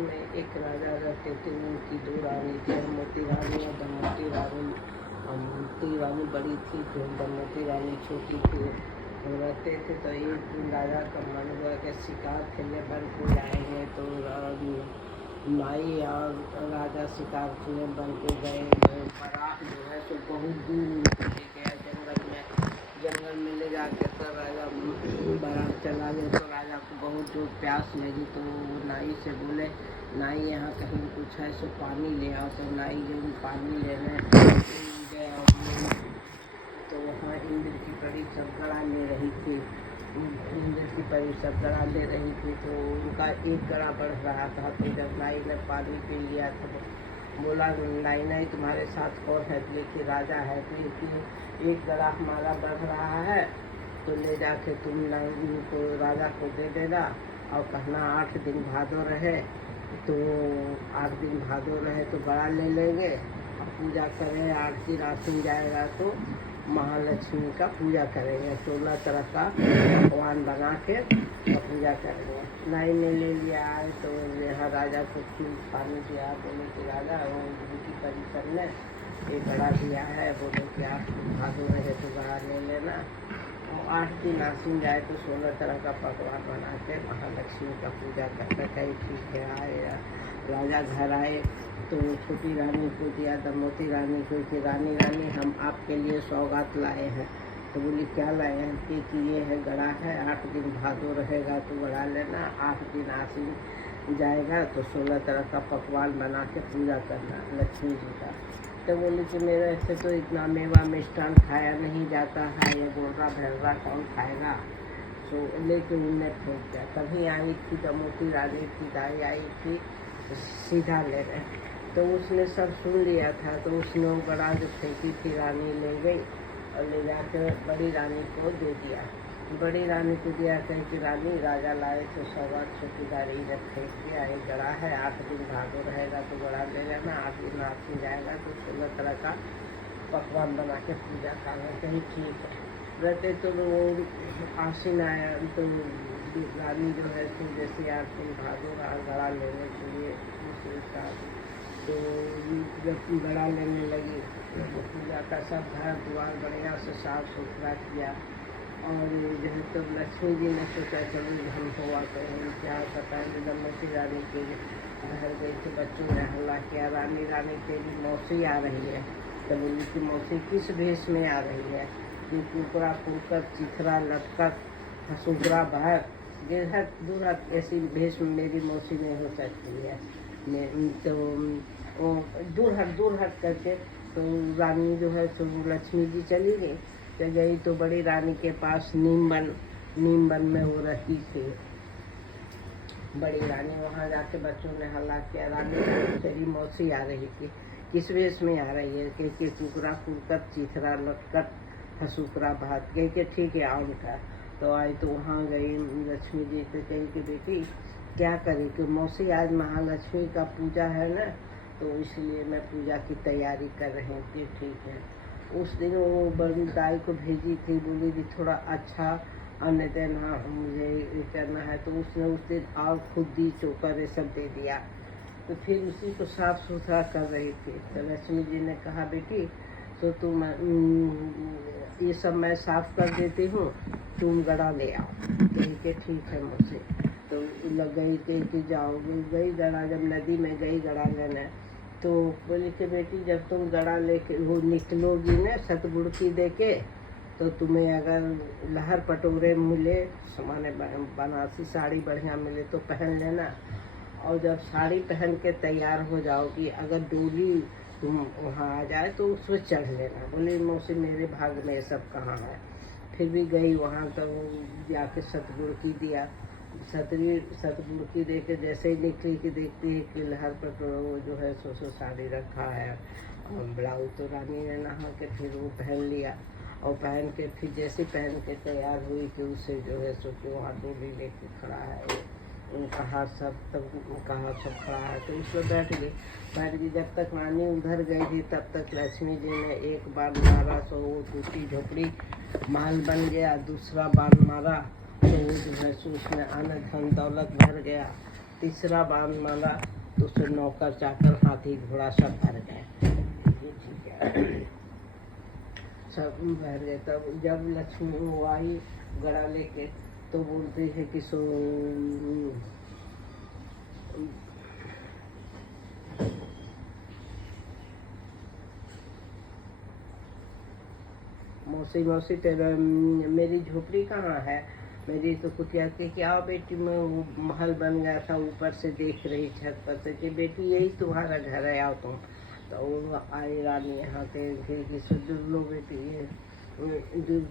में एक राजा रहते थे, उनकी दो रानी थी, मोती रानी और दमोती रानी। मोती रानी बड़ी थी, फिर दमोती रानी छोटी थी। रहते थे तो एक दिन राजा का मन हुआ कि शिकार खेलने बन को जाएंगे, तो माई और राजा शिकार खेलने बन के गए। बारात जो है तो बहुत दूर ले गया जंगल में ले जाके, तो राजा बारात चला गया। तो राजा को बहुत जोर प्यास लगी, तो नाई से बोले, नाई यहाँ कहीं कुछ है सो पानी ले आओ। तो नाई गई पानी लेने गया, तो वहाँ इंद्र की परी सब गड़ा ले रही थी। इंद्र की परी सब गड़ा ले रही थी, तो उनका एक गड़ा बढ़ रहा था। तो जब नाई ने पानी पी लिया तो बोला, नाई नहीं तुम्हारे साथ कौन है? लेकिन राजा है। तो एक गड़ा हमारा बढ़ रहा है, तो ले जाके तुम नाई को राजा को दे देना और कहना 8 दिन भादो रहे। तो 8 दिन भादो रहे तो बड़ा ले लेंगे और पूजा करें। 8 दिन आसिन जाएगा तो महालक्ष्मी का पूजा करेंगे, 16 तरह का पकवान बना के और पूजा करेंगे। नाई ने ले लिया है, तो यहाँ राजा को खीर पानी दिया। बोले कि राजा वो उनकी परिसर ने एक बड़ा दिया है, बोले कि 8 दिन भादो रहे तो बड़ा ले लेना। और 8 दिन आसिन जाए तो 16 तरह का पकवान बना के महालक्ष्मी का पूजा करते। कहीं ठीक है आए। राजा घर आए तो छोटी रानी को दिया, दमोती रानी को, कि रानी रानी हम आपके लिए सौगात लाए हैं। तो बोली क्या लाए हैं? कि ये है गड़ा है, 8 दिन भादो रहेगा तो गड़ा लेना, 8 दिन आसिन जाएगा तो 16 तरह का पकवान बना के पूजा करना लक्ष्मी जी का। तो बोली कि मेरे से तो इतना मेवा मिष्ठान खाया नहीं जाता है, ये गोरा भैरवा कौन खाएगा? तो लेके उन्हें फेंक दिया। तभी आई थी दमोती रानी की दाई आई थी सीधा ले गए, तो उसने सब सुन लिया था। तो उसने वो बड़ा जो फेंकी थी रानी ले गई और ले जाकर बड़ी रानी को दे दिया। बड़ी रानी को दिया, कहीं कि रानी राजा लाए तो सवा छोटी दारी ने फेंक दिया, ये गड़ा है, 8 दिन भादो रहेगा तो गड़ा ले लेना, 8 दिन आसिन जाएगा तो 16 तरह का पकवान बना के पूजा करना। कहीं ठीक है रहते। तो वो आसिन आया तो रानी जो है तो जैसे 8 दिन भादो गड़ा लेने के लिए तो जब गड़ा लेने लगी तो पूजा का सब घर द्वार बढ़िया से साफ सुथरा किया। और जो है तो लक्ष्मी जी ने सोचा चलो हम हुआ करें, क्या पता है। दमोती रानी के घर गई तो बच्चों ने हल्ला किया, रानी रानी तेरी मौसी आ रही है। तो बोली कि मौसी किस भेष में आ रही है? कि कुकरा फूकत चिथरा लटकत हसूकरा बहत गिरहत दूरहत, ऐसी भेष में मेरी मौसी नहीं हो सकती है। तो वो दूर हट करके तो रानी जो है तो लक्ष्मी जी चली गई। तो गई तो बड़ी रानी के पास नीम बन में वो रहती थी बड़ी रानी। वहाँ जाके बच्चों ने हल्ला किया, रानी तेरी मौसी आ रही थी, किस वेश में आ रही है? कि कुकरा फूकत चिथरा लटकत हसूकरा भात। कही के ठीक है आओ बेटा। तो आई तो वहाँ गई लक्ष्मी जी से, कही कि बेटी क्या करें कि मौसी आज महालक्ष्मी का पूजा है ना, तो इसलिए मैं पूजा की तैयारी कर रही थी। ठीक है। उस दिन वो बड़ी दाई को भेजी थी, बोली कि थोड़ा अच्छा अन्न देना, मुझे ये करना है। तो उसने उस दिन और खुदी चोकर ये सब दे दिया। तो फिर उसी को साफ सुथरा कर रही थी। तो लक्ष्मी जी ने कहा बेटी तो तुम ये सब मैं साफ कर देती हूँ, तुम गड़ा ले आओ। कही ठीक है मुझसे। तो लग गई थी कि जाओगी, गई गड़ा, जब नदी में गई गड़ा लेने, तो बोली कि बेटी जब तुम गड़ा लेके वो निकलोगी ना सतबुड़की दे के, तो तुम्हें अगर लहर पटोरे मिले, सामान्य बनारसी साड़ी बढ़िया मिले तो पहन लेना। और जब साड़ी पहन के तैयार हो जाओगी, अगर डोली तुम वहाँ आ जाए तो उस पर चढ़ लेना। बोले मौसी मेरे भाग में ये सब कहाँ है? फिर भी गई वहाँ, तो जाके सतबुड़की दिया। सतबुड़की दे के जैसे ही निकली कि देखती है कि लहर पर वो जो है सो साड़ी रखा है और ब्लाउज। तो रानी ने नहा के फिर वो पहन लिया और पहन के फिर जैसे पहन के तैयार हुई कि उससे जो है सो कि वहाँ डोली लेके खड़ा है, उनका हाथ सब खड़ा है। तो उस पर बैठ गई। जब तक रानी उधर गई थी तब तक लक्ष्मी जी ने एक बार मारा तो वो टूटी झोपड़ी महल बन गया। दूसरा बार मारा तो वो जो है उसमें अन्न धन दौलत भर गया। तीसरा बाण मारा तो उससे नौकर चाकर हाथी घोड़ा सब भर गए। ये ठीक है, सब भर गए। तब जब लक्ष्मी वो आई गड़ा लेके तो बोलती है कि सो मौसी मौसी तेरा मेरी झोपड़ी कहाँ है, मेरी तो कुटिया के क्या बेटी में वो महल बन गया था, ऊपर से देख रही छत पर से कि बेटी यही तुम्हारा घर है, आओ तुम। तो वो आई रानी यहाँ के खिड़की से लो बेटी, ये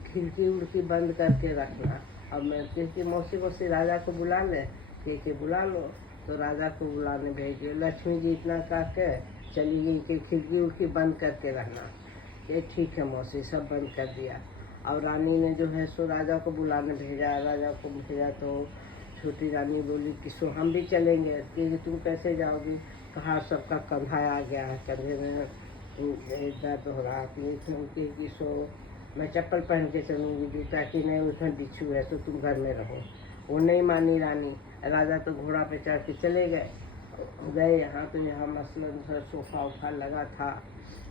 खिड़की उड़की बंद करके रखना। अब मैं कहती मौसी मौसी राजा को बुला ले, कि बुला लो। तो राजा को बुलाने भेजे। लक्ष्मी जी इतना कह के चली गई कि खिड़की उड़की बंद करके रहना। ये ठीक है मौसी, सब बंद कर दिया। और रानी ने जो है सो राजा को बुलाने भेजा। राजा को भेजा तो छोटी रानी बोली कि सो हम भी चलेंगे। कि तुम कैसे जाओगी, कहा सबका कंधा आ गया है, कंधे में दर्द हो रहा कि सो मैं चप्पल पहन के चलूँगी, जूता कि नहीं उसमें बिच्छू है तो तुम घर में रहो। वो नहीं मानी रानी। राजा तो घोड़ा पे चढ़ के चले गए। यहाँ तो यहाँ मसलन सोफा उफा लगा था,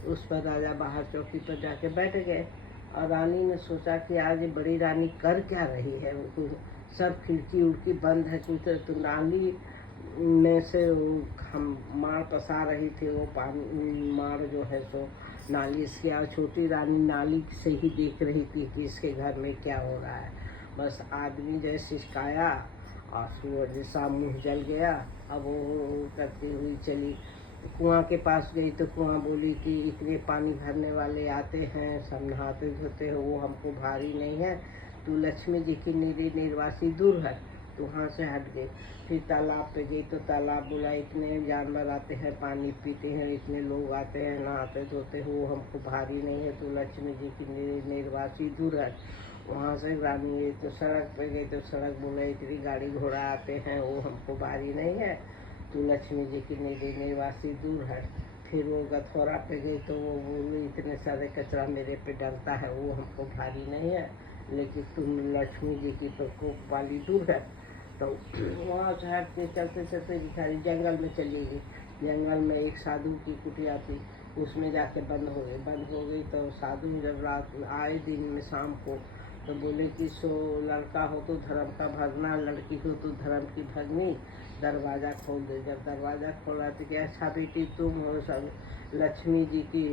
उस पर राजा बाहर चौकी पर जाके बैठ गए। और रानी ने सोचा कि आज बड़ी रानी कर क्या रही है, वो सब खिड़की उड़की बंद है, कुछ तो नाली में से हम मार पसा रही थी, वो पानी मार जो है सो नाली से। और छोटी रानी नाली से ही देख रही थी कि इसके घर में क्या हो रहा है। बस आदमी जैसे सिसकाया और सूरज जैसा मुँह जल गया। अब वो करती हुई चली कुआं के पास गई तो कुआं बोली कि इतने पानी भरने वाले आते हैं, सब नहाते धोते हैं, वो हमको भारी नहीं है, तू लक्ष्मी जी की निर्वासी दूर है। तो वहाँ से हट गई। फिर तालाब पे गई तो तालाब बोला इतने जानवर आते हैं पानी पीते हैं, इतने लोग आते हैं नहाते धोते हैं, वो हमको भारी नहीं है, तो लक्ष्मी जी की निर्वासी दूर है। वहाँ से रानी तो सड़क पे गई तो सड़क बोला इतनी गाड़ी घोड़ा आते हैं, वो हमको भारी नहीं है, तो लक्ष्मी जी की निर्वासी दूर है। फिर वो गथौरा पे गई तो वो बोली इतने सारे कचरा मेरे पे डलता है, वो हमको भारी नहीं है, लेकिन तुम लक्ष्मी जी की प्रकोप वाली दूर है। तो वहाँ से हट के चलते चलते भिखारी जंगल में चली गई। जंगल में एक साधु की कुटिया थी, उसमें जाके बंद हो गई। तो साधु जब रात आए दिन में शाम को तो बोले कि सो लड़का हो तो धर्म का भगना, लड़की हो तो धर्म की भगनी, दरवाज़ा खोल दे। जब दरवाज़ा खोला तो क्या अच्छा बेटी तुम हो सब लक्ष्मी जी की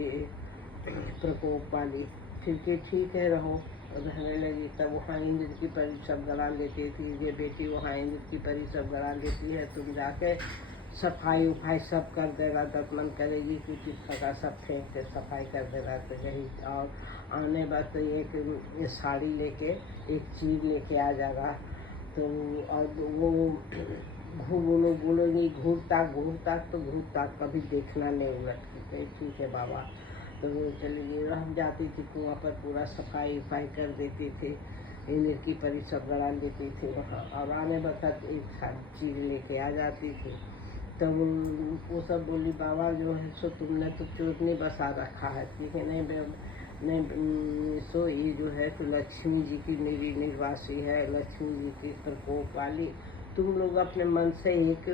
प्रकोप वाली, फिर के ठीक है रहो। रहने लगी। तब वहाँ इंद्र की परी सब गड़ा लेती थी, ये बेटी वहाँ इंद्र की परी सब गड़ा लेती है, तुम जाके सफाई उफाई सब कर देगा, दतमन करेगी, कुछ का सब फेंक के सफाई कर देगा। तो यही और आने बाद तो एक साड़ी लेके एक चीर लेके आ जाएगा। तो और वो बोलोगी घूरता कभी देखना नहीं उलट के। ठीक है बाबा। तो वो चली गई। रह जाती थी कुआं पर, पूरा सफाई उफाई कर देती थी, इंद्र की परी सब गड़ा लेती थी वहाँ। और आने वक्त एक चीज लेके आ जाती थी। तो वो सब बोली बाबा जो है सो तुमने तो चोटनी बसा रखा है, ठीक है नहीं सो ये जो है तो लक्ष्मी जी की निर्वासी है, लक्ष्मी जी की प्रकोप वाली, तुम लोग अपने मन से एक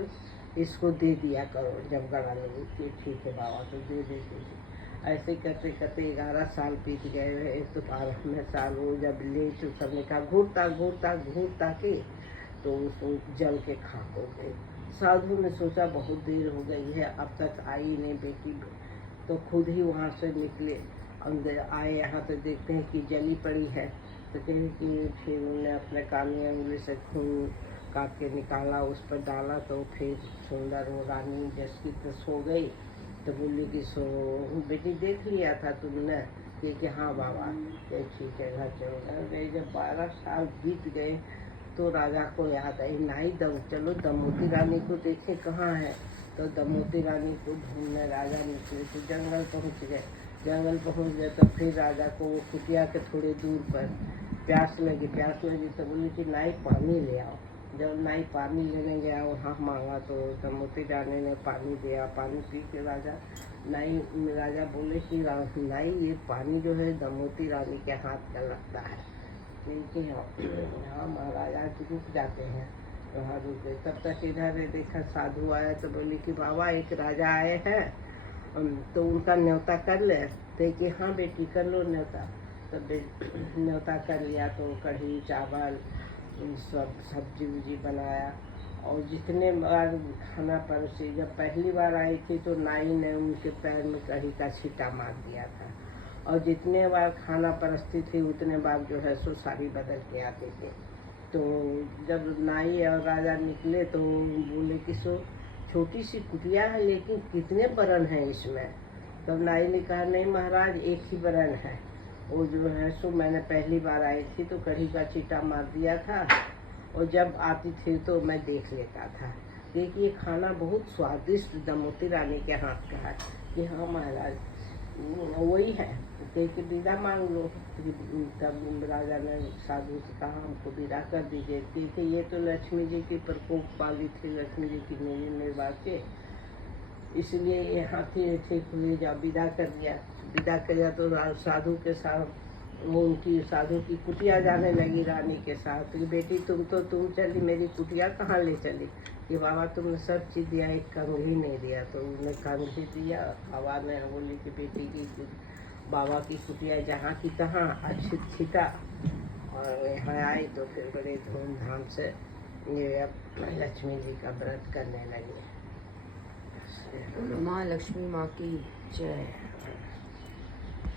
इसको दे दिया करो जब गड़ा लोगे। ठीक है बाबा, तो दे देते थे। ऐसे करते करते 11 साल बीत गए। एक तो 12वें साल वो जब ले तो सबने कहा घूरता के तो उसको जल के खाक हो गई। साधु ने सोचा बहुत देर हो गई है, अब तक आई नहीं बेटी, तो खुद ही वहाँ से निकले। अंदर आए यहाँ तो देखते हैं कि जली पड़ी है। तो कहें कि फिर उन्होंने अपने काली अंगुली से खून काट के निकाला, उस पर डाला, तो फिर सुंदर वो रानी जैसी तो सो गई। तो बोली कि सो बेटी देख लिया था तुमने, कि हाँ बाबा, ये ठीक है घर चलो गए। जब 12 साल बीत गए तो राजा को याद आई, नहीं चलो दमोती रानी को देखे कहाँ है। तो दमोती रानी को ढूंढने राजा निकले तो जंगल पहुँच गए। तो फिर राजा को वो कुटिया के थोड़े दूर पर प्यास लगी तो बोली कि नाई पानी ले आओ। जब नाई पानी लेने गया वहाँ मांगा तो दमोती रानी ने पानी दिया। पानी पी के राजा बोले कि नाई ये पानी जो है दमोती रानी के हाथ का लगता है, क्योंकि हाँ महाराजा रुक जाते हैं। वहाँ रुके। तब तक इधर देखा साधु आया तो बोली कि बाबा एक राजा आए हैं, तो उनका न्योता कर ले। तो कि हाँ बेटी कर लो न्योता। तब न्योता कर लिया तो कढ़ी चावल सब सब्जी उब्जी बनाया। और जितने बार खाना परोसी, जब पहली बार आई थी तो नाई ने उनके पैर में कढ़ी का छींटा मार दिया था। और जितने बार खाना परसती थी उतने बार जो है सो साड़ी बदल के आते थे। तो जब नाई और राजा निकले तो बोले कि सो छोटी सी कुटिया है लेकिन कितने बरन हैं इसमें। तब नाई ने कहा नहीं महाराज एक ही बरन है, वो जो है सो मैंने पहली बार आई थी तो कढ़ी का छींटा मार दिया था, और जब आती थी तो मैं देख लेता था। देखिए खाना बहुत स्वादिष्ट दमोती रानी के हाथ का है। कि हाँ महाराज वही है, कि विदा मांग लो। तब राजा ने साधु से कहा हमको विदा कर दीजिए। देखिए ये तो लक्ष्मी जी की प्रकोप वाली थी, लक्ष्मी जी की मेरी निर्वाचे, इसलिए यहाँ ठीक हुई। जब विदा कर दिया, विदा किया तो साधु के साथ वो उनकी साधु की कुटिया जाने लगी रानी के साथ। कि बेटी तुम चली, मेरी कुटिया कहाँ ले चली। कि बाबा तुमने सब चीज़ दिया, एक कंघी नहीं दिया। तो उन्हें कंघी दिया। बाबा ने बोली कि बेटी की बाबा की कुटिया जहाँ की तहाँ अच्छी छिटा। और यहाँ आई तो फिर बड़े धूमधाम से ये अब लक्ष्मी जी का व्रत करने लगे। माँ लक्ष्मी माँ की जय।